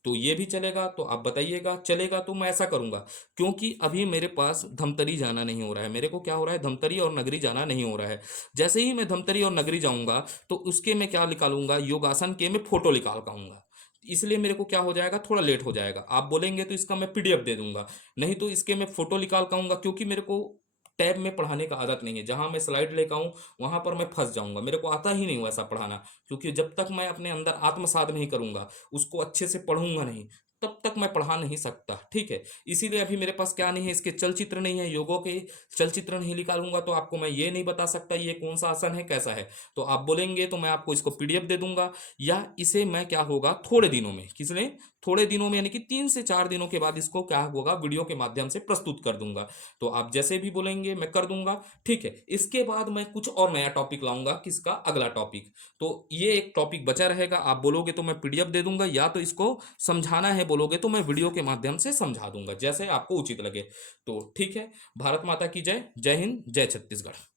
तो ये भी चलेगा, तो आप बताइएगा, चलेगा तो मैं ऐसा करूंगा। क्योंकि अभी मेरे पास धमतरी जाना नहीं हो रहा है, मेरे को क्या हो रहा है, धमतरी और नगरी जाना नहीं हो रहा है। जैसे ही मैं धमतरी और नगरी जाऊंगा तो उसके मैं क्या निकालूंगा, योगासन के मैं फोटो निकाल पाऊंगा। इसलिए मेरे को क्या हो जाएगा, थोड़ा लेट हो जाएगा। आप बोलेंगे तो इसका मैं पीडीएफ दे दूंगा, नहीं तो इसके मैं फोटो निकाल पाऊंगा। क्योंकि मेरे को टैब में पढ़ाने का आदत नहीं है, जहां मैं स्लाइड लेकर आऊं वहां पर मैं फंस जाऊंगा, मेरे को आता ही नहीं हुआ ऐसा पढ़ाना। क्योंकि जब तक मैं अपने अंदर आत्मसात नहीं करूंगा, उसको अच्छे से पढ़ूंगा नहीं, तब तक मैं पढ़ा नहीं सकता। ठीक है, इसीलिए अभी मेरे पास क्या नहीं है, इसके चलचित्र नहीं है, योगों के चलचित्र नहीं निकालूंगा तो आपको मैं ये नहीं बता सकता ये कौन सा आसन है, कैसा है। तो आप बोलेंगे तो मैं आपको इसको पीडीएफ दे दूंगा, या इसे मैं क्या होगा, थोड़े दिनों में, किसने, थोड़े दिनों में, यानी कि 3 से 4 दिनों के बाद इसको क्या होगा, वीडियो के माध्यम से प्रस्तुत कर दूंगा। तो आप जैसे भी बोलेंगे मैं कर दूंगा। ठीक है, इसके बाद मैं कुछ और नया टॉपिक लाऊंगा, किसका, अगला टॉपिक। तो ये एक टॉपिक बचा रहेगा, आप बोलोगे तो मैं पीडीएफ दे दूंगा, या तो इसको समझाना है बोलोगे तो मैं वीडियो के माध्यम से समझा दूंगा, जैसे आपको उचित लगे। तो ठीक है, भारत माता की जय, जय हिंद, जय छत्तीसगढ़।